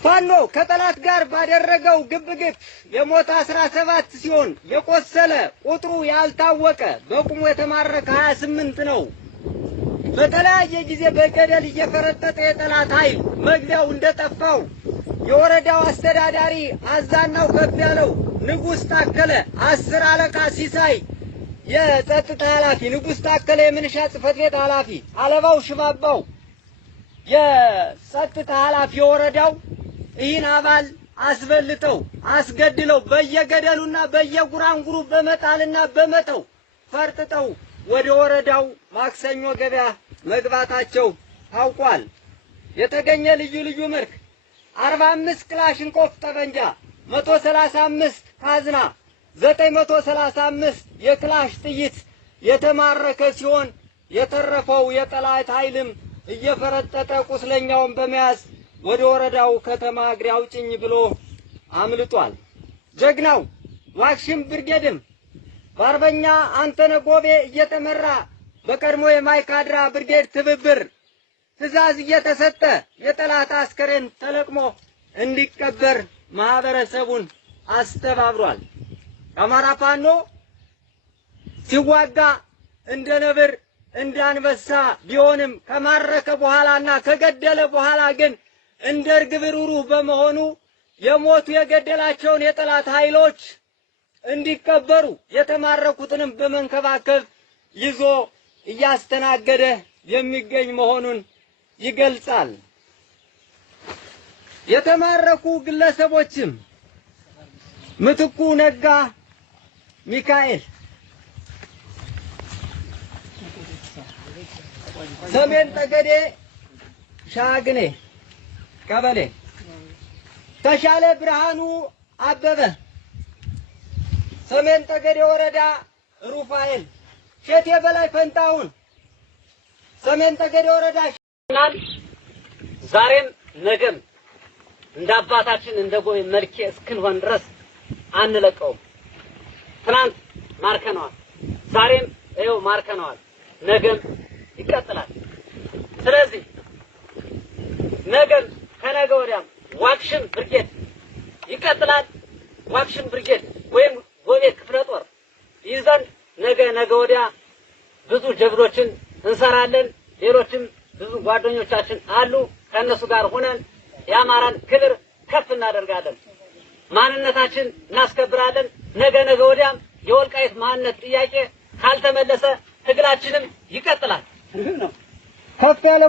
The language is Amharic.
ፋኖ ከጠላት ጋር ባደረገው ግብግብ የሞተ 17 ሲሆን የቆሰለ ቁጥሩ ያልታወቀ በቁሙ የተማረከ 28 ነው። በተለያየ ጊዜ በገደል እየፈረጠጠ የጠላት ኃይል መግቢያው እንደጠፋው የወረዳው አስተዳዳሪ አዛናው ከፍ ያለው ንጉስ ታከለ 10 አለቃ ሲሳይ የጸጥታ ኃላፊ ንጉስ ታከለ የምንሻ ጽፈት ቤት ኃላፊ አለባው ሽባባው የጸጥታ ኃላፊ የወረዳው ይህን አባል አስበልተው አስገድለው በየገደሉና በየጉራንጉሩ በመጣልና በመተው ፈርጥጠው ወደ ወረዳው ማክሰኞ ገበያ መግባታቸው ታውቋል። የተገኘ ልዩ ልዩ ምርክ 45 ክላሽንኮቭ ጠመንጃ፣ 135 ካዝና፣ 935 የክላሽ ጥይት የተማረከ ሲሆን የተረፈው የጠላት ኃይልም እየፈረጠጠ ቁስለኛውን በመያዝ ወደ ወረዳው ከተማ እግሬ አውጭኝ ብሎ አምልጧል። ጀግናው ዋክሽም ብርጌድም በአርበኛ አንተነህ ጎቤ እየተመራ በቀድሞ የማይካድራ ብርጌድ ትብብር ትዕዛዝ እየተሰጠ የጠላት አስከሬን ተለቅሞ እንዲቀበር ማህበረሰቡን አስተባብሯል። አማራ ፋኖ ሲዋጋ እንደ ነብር እንደ አንበሳ ቢሆንም ከማረከ በኋላና ከገደለ በኋላ ግን እንደ እርግብ ሩሩህ በመሆኑ የሞቱ የገደላቸውን የጠላት ኃይሎች እንዲቀበሩ የተማረኩትንም በመንከባከብ ይዞ እያስተናገደ የሚገኝ መሆኑን ይገልጻል። የተማረኩ ግለሰቦችም ምትኩ ነጋ ሚካኤል ሰሜን ጠገዴ ሻግኔ ቀበሌ፣ ተሻለ ብርሃኑ አበበ ሰሜን ጠገዴ ወረዳ ሩፋኤል፣ ሼቴ በላይ ፈንታውን ሰሜን ጠገዴ ወረዳ ዛሬም ነገም እንደ አባታችን እንደ ጎይ መልኬ እስክንሆን ድረስ አንለቀውም። ትናንት ማርከነዋል፣ ዛሬም ይኸው ማርከነዋል፣ ነገም ይቀጥላል። ስለዚህ ነገም ከነገ ወዲያም ዋክሽም ብርጌድ ይቀጥላል። ዋክሽም ብርጌድ ወይም ጎቤ ክፍለ ጦር ይዘን ነገ ወዲያ ብዙ ጀብዶችን እንሰራለን። ሌሎችም ብዙ ጓደኞቻችን አሉ። ከነሱ ጋር ሆነን የአማራን ክብር ከፍ እናደርጋለን፣ ማንነታችን እናስከብራለን። ነገ ወዲያም የወልቃይት ማንነት ጥያቄ ካልተመለሰ ትግላችንም ይቀጥላል። ከፍ ያለ